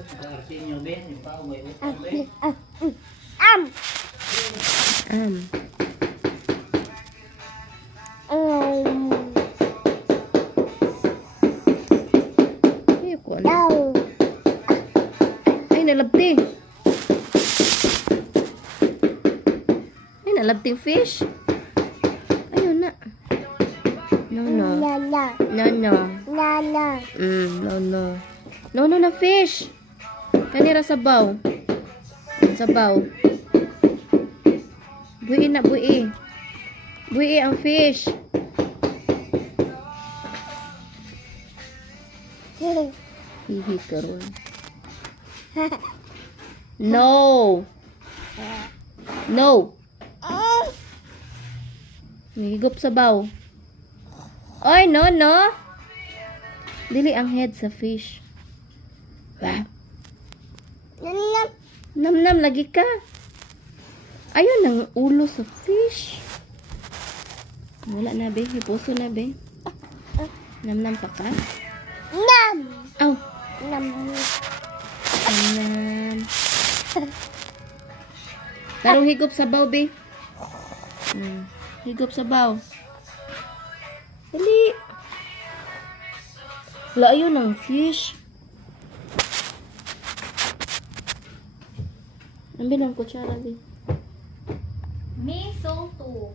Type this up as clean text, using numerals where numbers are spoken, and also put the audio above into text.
Arsenio Ben, yung pao may utang Ben. Am. Ayoko ano. Ay, nalabti. Ay, nalabting fish. Ayun na. No, no. No, no. No, no. No, no na fish. Kanira sabaw. Sabaw. Bui na, bui. Bui ang fish. Hihi karon. No. No. Higop sabaw. Oy, no, no. Dili ang head sa fish. Bah. Nam-nam lagi ka. Ayun ang ulo sa fish. Wala na be, hipuso na be. Nam-nam pa ka? Aw. Nam. Tarong higop sabaw be. Higop sabaw. Dali. Wala, ayun ang fish. Ambil ang kutsara, be. Me so too.